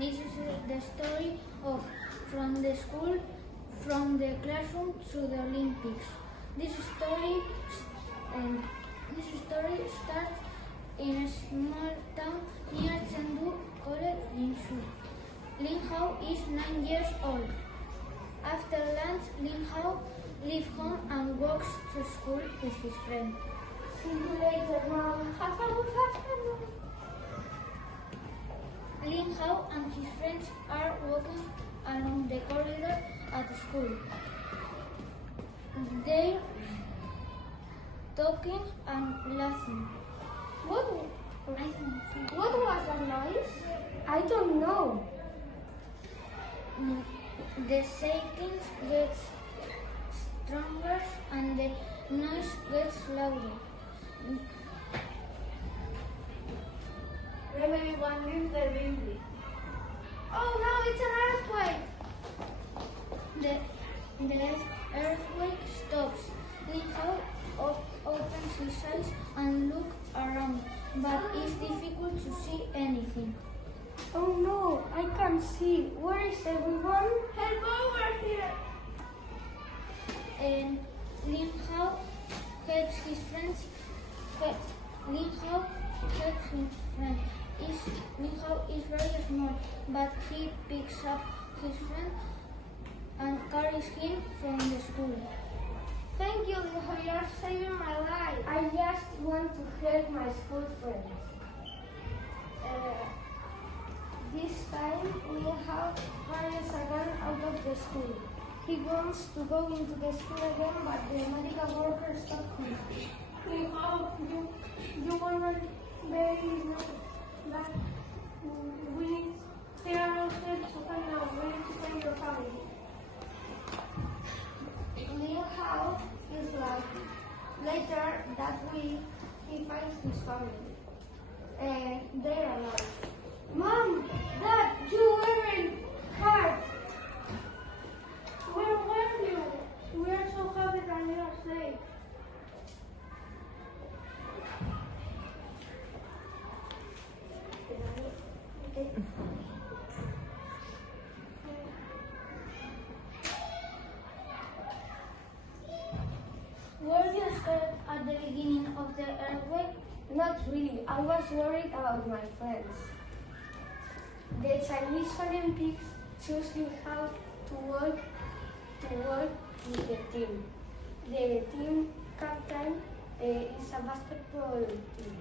This is the story of from the school, from the classroom to the Olympics. This story starts in a small town near Chengdu, called Jinshu. Lin Hao is 9 years old. After lunch, Lin Hao leaves home and walks to school with his friend. See you later, Mom. Have a good afternoon. Lin Hao and his friends are walking along the corridor at school. They're talking and laughing. What was that noise? I don't know. The shaking gets stronger and the noise gets louder. Maybe one minute terribly. Oh no, it's an earthquake! The earthquake stops. Lin Hao opens his eyes and looks around, but it's difficult to see anything. Oh no, I can't see. Where is everyone? Help over here! And Lin Hao helps his friends. Lin Hao helps his friend. Lin Hao is very small, but he picks up his friend and carries him from the school. Thank you, Lin Hao. You are saving my life. I just want to help my school friends. This time, Lin Hao carries a gun out of the school. He wants to go into the school again, but the medical worker stopped him. Lin Hao, you want to very but we need here ourselves to find out where to find your family. Lin Hao is lucky. Later that week, he finds his family. And they're alive. Mom! Dad! You weren't hurt! Where were you? We are so happy that you are safe. Were you scared at the beginning of the earthquake? Not really. I was worried about my friends. The Chinese Olympics choose Lin Hao to work with the team. The team captain is a basketball team.